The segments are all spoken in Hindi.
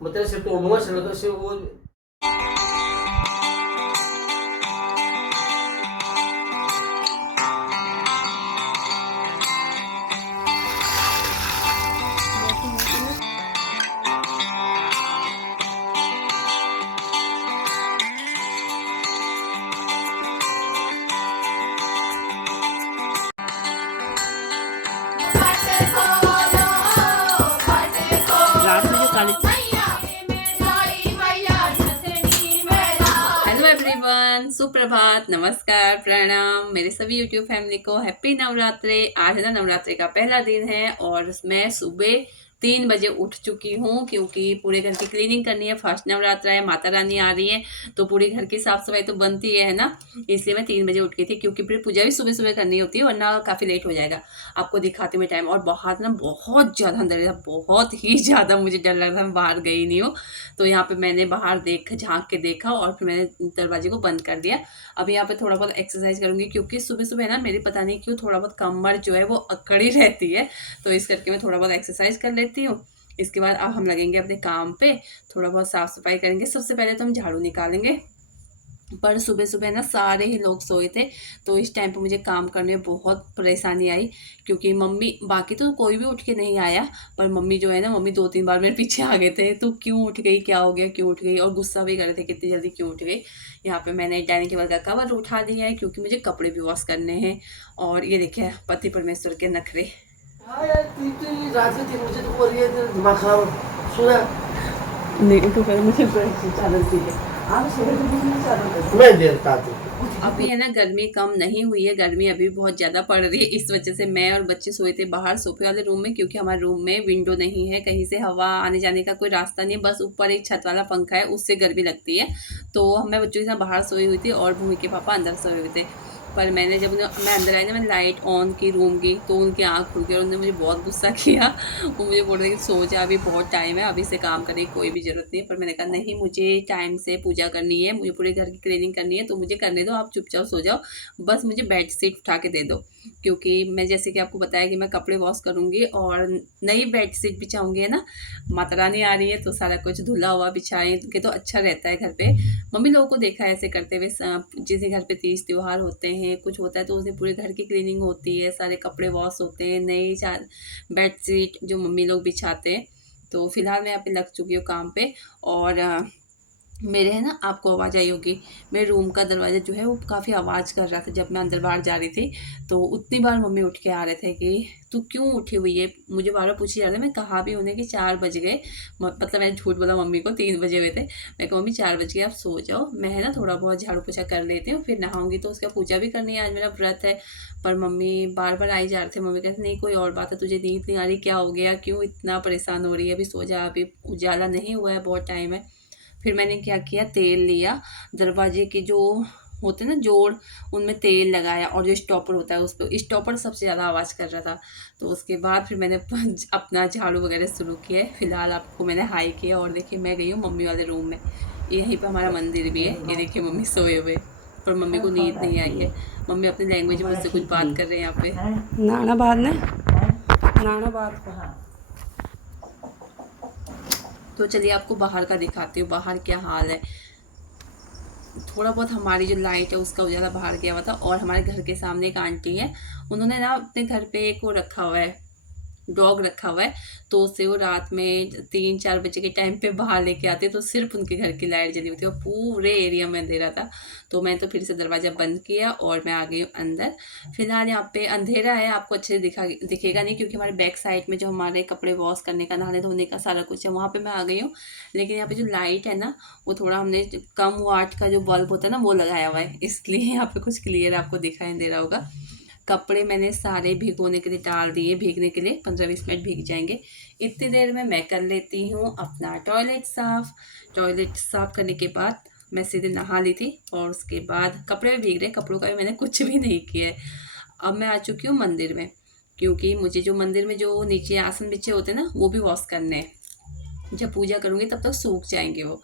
मग त्याचे तोंडून असेल कसे वो रात में जो काली हेलो एवरीवन, सुप्रभात, नमस्कार, प्रणाम मेरे सभी यूट्यूब फैमिली को हैप्पी नवरात्रे। आज है ना नवरात्रि का पहला दिन है और मैं सुबह 3 बजे उठ चुकी हूँ क्योंकि पूरे घर की क्लीनिंग करनी है। फर्स्ट नवरात्रा है, माता रानी आ रही है तो पूरे घर की साफ सफाई तो बनती है ना। इसलिए मैं 3 बजे उठ गई थी क्योंकि फिर पूजा भी सुबह सुबह करनी होती है वरना काफ़ी लेट हो जाएगा। आपको दिखाती मैं टाइम। और बाहर ना बहुत ज़्यादा अंदर था, बहुत ही ज़्यादा मुझे डर लग रहा था, मैं बाहर गई नहीं हूँ। तो यहाँ पे मैंने बाहर झांक के देखा और फिर मैंने दरवाजे को बंद कर दिया। अब यहाँ पे थोड़ा बहुत एक्सरसाइज करूँगी क्योंकि सुबह सुबह ना मेरी पता नहीं क्यों थोड़ा बहुत कमर जो है वो अकड़ी रहती है। तो इस करके मैं थोड़ा बहुत एक्सरसाइज कर लेती हूँ। इसके बाद अब हम लगेंगे अपने काम पे, थोड़ा बहुत साफ सफाई करेंगे। सबसे पहले तो हम झाड़ू निकालेंगे। पर सुबह सुबह ना सारे ही लोग सोए थे तो इस टाइम पे मुझे काम करने में बहुत परेशानी आई क्योंकि मम्मी, बाकी तो कोई भी उठ के नहीं आया पर मम्मी जो है ना, मम्मी 2-3 बार मेरे पीछे आ गए थे तो क्यों उठ गई, क्या हो गया, क्यों उठ गई, और गुस्सा भी कर रहे थे कितनी जल्दी क्यों उठ गई। यहाँ पे मैंने डाइनिंग टेबल का कवर उठा दिया है क्योंकि मुझे कपड़े भी वॉश करने हैं। और ये देखिए पति परमेश्वर के नखरे। हाँ यार ती रात के 3 बजे तो हो रही है दिमाग खराब सोया नहीं तो फिर मुझे चादर चाहिए। आप सुबह तो मुझे चादर कर। मैं देता हूँ अभी है ना गर्मी कम नहीं हुई है, गर्मी अभी बहुत ज़्यादा पड़ रही है। इस वजह से मैं और बच्चे सोए थे बाहर सोफे वाले रूम में क्योंकि हमारे रूम में विंडो नहीं है, कहीं से हवा आने जाने का कोई रास्ता नहीं है, बस ऊपर एक छत वाला पंखा है, उससे गर्मी लगती है। तो मैं बच्चों के साथ बाहर सोई हुई थी और भूमि के पापा अंदर सोए हुए थे। पर मैंने जब मैं अंदर आई ना, मैंने लाइट ऑन की रूम की तो उनकी आँख खुल गई और उन्होंने मुझे बहुत गुस्सा किया। वो मुझे बोल रहे कि सो जा, अभी बहुत टाइम है, अभी से काम करने की कोई भी ज़रूरत नहीं है। पर मैंने कहा नहीं, मुझे टाइम से पूजा करनी है, मुझे पूरे घर की क्लीनिंग करनी है तो मुझे करने दो, आप चुपचाप सो जाओ, बस मुझे बेड शीट उठा के दे दो। क्योंकि मैं जैसे कि आपको बताया कि मैं कपड़े वॉश करूँगी और नई बेड शीट बिछाऊँगी, है ना। माता रानी आ रही है तो सारा कुछ धुला हुआ बिछाएंगे तो अच्छा रहता है घर पे। मम्मी लोगों को देखा है ऐसे करते हुए। जिस घर पे तीज त्योहार होते हैं, कुछ होता है तो उस दिन पूरे घर की क्लीनिंग होती है, सारे कपड़े वॉश होते हैं, नई बेडशीट जो मम्मी लोग बिछाते हैं। तो फिलहाल मैं यहाँ पे लग चुकी हूँ काम पे। और मेरे है ना, आपको आवाज़ आई होगी, मेरे रूम का दरवाज़ा जो है वो काफ़ी आवाज़ कर रहा था जब मैं अंदर बाहर जा रही थी। तो उतनी बार मम्मी उठ के आ रहे थे कि तू क्यों उठी हुई है, मुझे बार बार पूछी जा रहा है। मैं कहा भी उन्हें कि 4 बज गए, मतलब मैंने झूठ बोला मम्मी को, 3 बजे हुए थे। मैं कहा मम्मी 4 बज गए, आप सो जाओ, मैं है ना थोड़ा बहुत झाड़ू पोछा कर लेती हूँ, फिर नहाऊंगी तो उसका पूजा भी करनी है, आज मेरा व्रत है। पर मम्मी बार बार आई जा रहे थे। मम्मी कहते नहीं कोई और बात है, तुझे नींद नहीं आ रही, क्या हो गया, क्यों इतना परेशान हो रही है, अभी सो जा, अभी उजाला नहीं हुआ है, बहुत टाइम है। फिर मैंने क्या किया, तेल लिया, दरवाजे के जो होते हैं ना जोड़, उनमें तेल लगाया और जो स्टॉपर होता है उस पर, स्टॉपर सबसे ज़्यादा आवाज़ कर रहा था। तो उसके बाद फिर मैंने अपना झाड़ू वगैरह शुरू किया। फिलहाल आपको मैंने हाई किया और देखिए मैं गई हूँ मम्मी वाले रूम में। यहीं पर हमारा मंदिर भी है, ये देखिए मम्मी सोए हुए, पर मम्मी को नींद नहीं आई है। मम्मी अपनी लैंग्वेज में मुझसे कुछ बात कर रहे हैं यहाँ पे। नाना बाद ने नाना बाद कहा। तो चलिए आपको बाहर का दिखाती हूँ, बाहर क्या हाल है। थोड़ा बहुत हमारी जो लाइट है उसका उजाला बाहर गया हुआ था। और हमारे घर के सामने एक आंटी है, उन्होंने ना अपने घर पे एक वो रखा हुआ है, डॉग रखा हुआ है। तो उससे वो रात में 3-4 बजे के टाइम पे बाहर लेके आते तो सिर्फ उनके घर की लाइट जली हुई थी और पूरे एरिया में अंधेरा था। तो मैं तो फिर से दरवाज़ा बंद किया और मैं आ गई हूँ अंदर। फिलहाल यहाँ पे अंधेरा है, आपको अच्छे से दिखेगा नहीं क्योंकि हमारे बैक साइड में जो हमारे कपड़े वॉश करने का, नहाने धोने का सारा कुछ है, वहाँ पे मैं आ गई हूँ। लेकिन यहाँ पे जो लाइट है ना, वो थोड़ा हमने कम वाट का जो बल्ब होता है ना वो लगाया हुआ है, इसलिए यहाँ पे कुछ क्लियर आपको दिखाई दे रहा होगा। कपड़े मैंने सारे भिगोने के लिए डाल दिए, भीगने के लिए 15-20 मिनट भीग जाएंगे। इतनी देर में मैं कर लेती हूँ अपना टॉयलेट साफ़। टॉयलेट साफ़ करने के बाद मैं सीधे नहा ली थी और उसके बाद कपड़े भी भीग रहे, कपड़ों का भी मैंने कुछ भी नहीं किया है। अब मैं आ चुकी हूँ मंदिर में क्योंकि मुझे जो मंदिर में जो नीचे आसन बिछे होते हैं ना वो भी वॉश करने हैं। जब पूजा करूँगी तब तक सूख जाएंगे वो।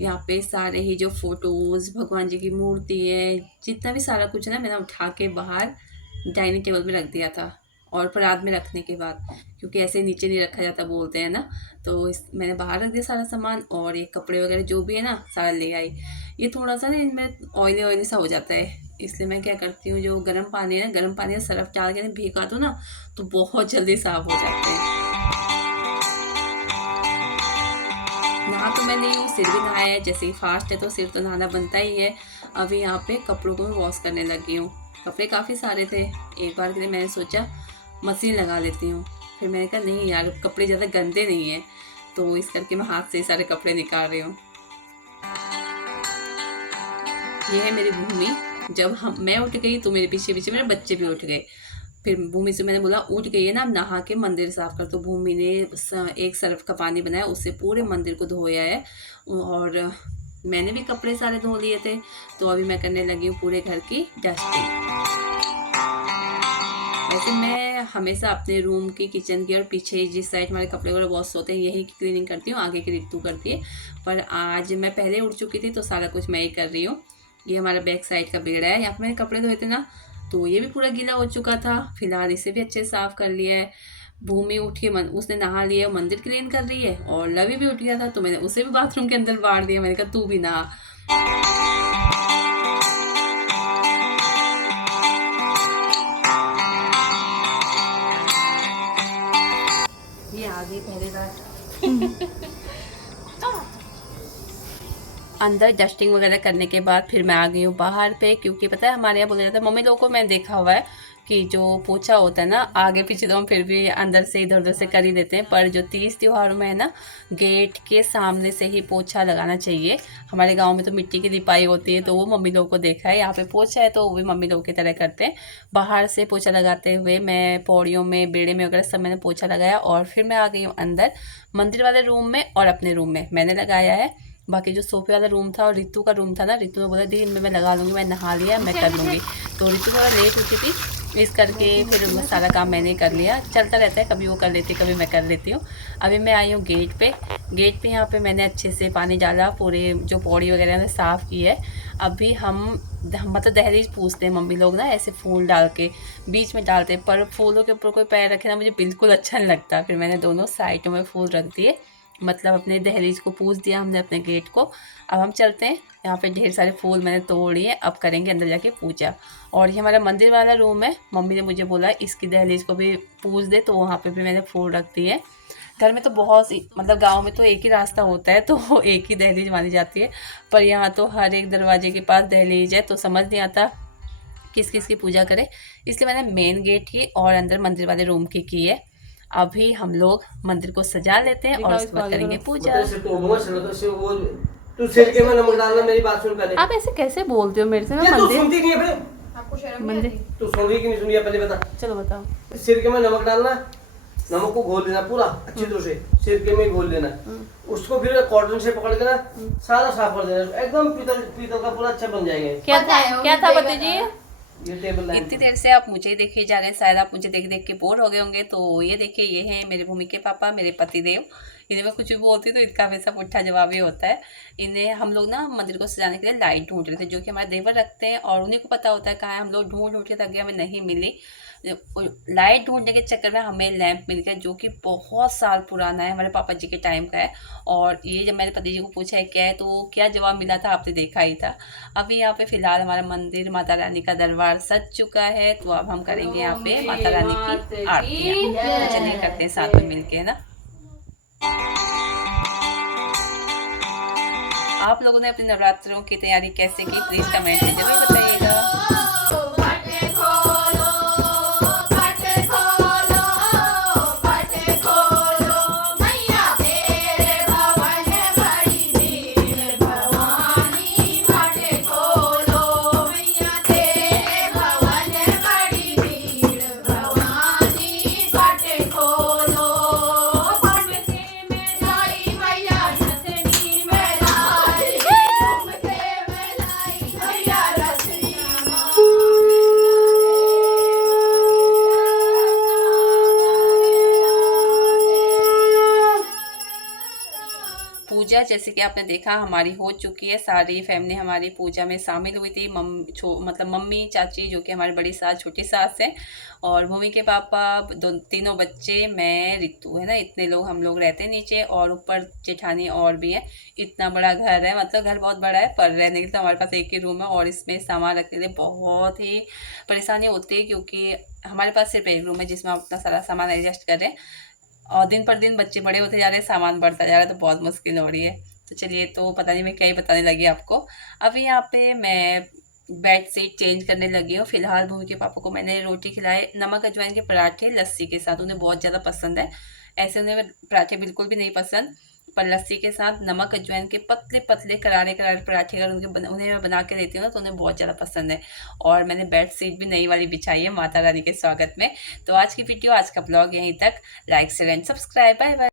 यहाँ पे सारे ही जो फोटोज़, भगवान जी की मूर्ति है, जितना भी सारा कुछ है ना, मैंने उठा के बाहर डाइनिंग टेबल में रख दिया था। और परात में रखने के बाद, क्योंकि ऐसे नीचे नहीं रखा जाता बोलते हैं ना। तो मैंने बाहर रख दिया सारा सामान, और ये कपड़े वगैरह जो भी है ना सारा ले आई। ये थोड़ा सा ना इनमें ऑयली ऑयली सा हो जाता है, इसलिए मैं क्या करती हूँ, जो गर्म पानी है ना, गर्म पानी में सर्फ डाल के भिगा दो ना, तो बहुत जल्दी साफ हो जाते हैं। नहा तो मैं नहीं हूँ, सिर भी नहाया है, जैसे ही फास्ट है तो सिर तो नहाना बनता ही है। अभी यहाँ पे कपड़ों को मैं वॉश करने लगी हूँ। कपड़े काफ़ी सारे थे, एक बार के लिए मैंने सोचा मशीन लगा लेती हूँ। फिर मैंने कहा नहीं यार, कपड़े ज़्यादा गंदे नहीं हैं, तो इस करके मैं हाथ से ही सारे कपड़े निकाल रही हूँ। ये है मेरी भूमि। जब मैं उठ गई तो मेरे पीछे पीछे मेरे बच्चे भी उठ गए। फिर भूमि से मैंने बोला उठ गई है ना, अब नहा के मंदिर साफ कर। तो भूमि ने एक सर्फ का पानी बनाया, उससे पूरे मंदिर को धोया है, और मैंने भी कपड़े सारे धो लिए थे। तो अभी मैं करने लगी हूँ पूरे घर की डस्टिंग। वैसे मैं हमेशा अपने रूम की, किचन की और पीछे जिस साइड हमारे कपड़े वगैरह वॉश होते हैं यही क्लीनिंग करती हूँ, आगे की रितु करती है। पर आज मैं पहले उठ चुकी थी तो सारा कुछ मैं ही कर रही हूँ। ये हमारा बैक साइड का बेड़ा है, यहाँ पर मैंने कपड़े धोए थे ना, तो ये भी पूरा गीला हो चुका था। फिलहाल इसे भी अच्छे से साफ़ कर लिया है। भूमि उठ के उसने नहा लिया, मंदिर क्लीन कर रही है, और लवी भी उठ गया था तो मैंने उसे भी बाथरूम के अंदर बाढ़ दिया। मैंने कहा तू भी नहा। ये आ गई पहले बार। अंदर डस्टिंग वगैरह करने के बाद फिर मैं आ गई हूँ बाहर पे, क्योंकि पता है हमारे यहाँ बोला जाता है, मम्मी लोगों को मैंने देखा हुआ है कि जो पोछा होता है ना, आगे पीछे तो हम फिर भी अंदर से इधर उधर से कर ही देते हैं, पर जो तीज त्योहारों में है ना, गेट के सामने से ही पोछा लगाना चाहिए। हमारे गांव में तो मिट्टी की लिपाई होती है, तो वो मम्मी लोगों को देखा है। यहाँ पे पोछा है तो वो भी मम्मी लोगों की तरह करते हैं। बाहर से पोछा लगाते हुए मैं पौड़ियों में, बेड़े में वगैरह सब मैंने पोछा लगाया, और फिर मैं आ गई हूँ अंदर मंदिर वाले रूम में, और अपने रूम में मैंने लगाया है। बाकी जो सोफे वाला रूम था और रितु का रूम था ना, रितु ने बोला दी इनमें मैं लगा लूँगी, मैं नहा लिया मैं कर लूँगी। तो रितु थोड़ा लेट उठी थी, इस करके फिर सारा काम मैंने कर लिया। चलता रहता है, कभी वो कर लेती कभी मैं कर लेती हूँ। अभी मैं आई हूँ गेट पे यहाँ पे मैंने अच्छे से पानी डाला, पूरे जो पौड़ी वगैरह ने साफ़ की है। अभी हम मतलब दहलीज पूछते हैं मम्मी लोग ना, ऐसे फूल डाल के बीच में डालते हैं, पर फूलों के ऊपर कोई पैर रखे ना मुझे बिल्कुल अच्छा नहीं लगता। फिर मैंने दोनों साइडों में फूल रख दिए, मतलब अपने दहलीज को पूछ दिया हमने, अपने गेट को। अब हम चलते हैं, यहाँ पे ढेर सारे फूल मैंने तोड़ लिए, अब करेंगे अंदर जाके पूजा। और ये हमारा मंदिर वाला रूम है, मम्मी ने मुझे बोला इसकी दहलीज को भी पूछ दे, तो वहाँ पे भी मैंने फूल रख दिए। घर में तो बहुत सी, मतलब गांव में तो एक ही रास्ता होता है तो एक ही दहलीज मानी जाती है, पर यहाँ तो हर एक दरवाजे के पास दहलीज है, तो समझ नहीं आता किस किस की पूजा करें। इसलिए मैंने मेन गेट की और अंदर मंदिर वाले रूम की है। अभी हम लोग मंदिर को सजा लेते हैं और उसके बाद करेंगे पूजा। तू सिर के में नमक डालना, मेरी बात सुन पहले। आप ऐसे कैसे बोलते हो मेरे से? मैं मंदिर सुनती नहीं है, आपको शर्म नहीं आती? तू सुन रही कि नहीं सुन रही पहले बता। चलो बताओ। सिर के में नमक डालना, नमक को घोल लेना पूरा अच्छी तरह से, सिर के में घोल लेना, उसको फिर कॉटन से पकड़ के ना सारा साफ कर देना, एकदम पीतल का पूरा अच्छा बन जाएगा। क्या था पति जी? ये टेबल लैंप। इतनी देर से आप मुझे देखे जा रहे हैं, शायद आप मुझे देख देख के बोर हो गए होंगे। तो ये देखिए, ये हैं मेरी भूमि के पापा, मेरे पतिदेव। इन्हें मैं कुछ भी बोलती तो इनका हमेशा पुट्ठा जवाब ही होता है। इन्हें हम लोग ना मंदिर को सजाने के लिए लाइट ढूंढ रहे थे, जो कि हमारे देवर रखते हैं, और उन्हीं को पता होता है कहाँ है। हम लोग ढूंढ ढूंढ के थक गए, हमें नहीं मिली। लाइट ढूंढने के चक्कर में हमें लैंप मिल गया, जो कि बहुत साल पुराना है, हमारे पापा जी के टाइम का है। और ये जब मैंने पति जी को पूछा है क्या है, तो क्या जवाब मिला था आपने देखा ही था। अभी यहाँ पे फिलहाल हमारा मंदिर, माता रानी का दरबार सज चुका है, तो अब हम करेंगे यहाँ पे माता रानी की आरती। तो चलिए करते हैं साथ में मिलके, है ना। आप लोगों ने अपने नवरात्रों की तैयारी कैसे की, प्लीज कमेंट में जरूर बताइएगा। पूजा जैसे कि आपने देखा हमारी हो चुकी है, सारी फैमिली हमारी पूजा में शामिल हुई थी। मतलब मम्मी, चाची जो कि हमारी बड़ी सास, छोटी सास है, और भूमि के पापा, तीनों बच्चे, मैं, रितु, है ना, इतने लोग हम लोग रहते हैं नीचे, और ऊपर जेठानी और भी है। इतना बड़ा घर है, मतलब घर बहुत बड़ा है, पर रहने के लिए तो हमारे पास एक ही रूम है, और इसमें सामान रखने के लिए बहुत ही परेशानी होती है, क्योंकि हमारे पास सिर्फ एक रूम है जिसमें हम अपना सारा सामान एडजस्ट कर रहे हैं, और दिन पर दिन बच्चे बड़े होते जा रहे हैं, सामान बढ़ता जा रहा है, तो बहुत मुश्किल हो रही है। तो चलिए, तो पता नहीं मैं क्या ही बताने लगी आपको। अभी यहाँ पे मैं बेड शीट चेंज करने लगी हूँ। फिलहाल भूमि के पापा को मैंने रोटी खिलाए, नमक अजवाइन के पराठे लस्सी के साथ, उन्हें बहुत ज़्यादा पसंद है। ऐसे उन्हें पराठे बिल्कुल भी नहीं पसंद, पर लस्सी के साथ नमक अजवाइन के पतले पतले करारे करारे पराठे अगर उन्हें मैं बना के देती हूँ ना, तो उन्हें बहुत ज़्यादा पसंद है। और मैंने बेड शीट भी नई वाली बिछाई है माता रानी के स्वागत में। तो आज की वीडियो, आज का ब्लॉग यहीं तक। Like share and subscribe, bye bye.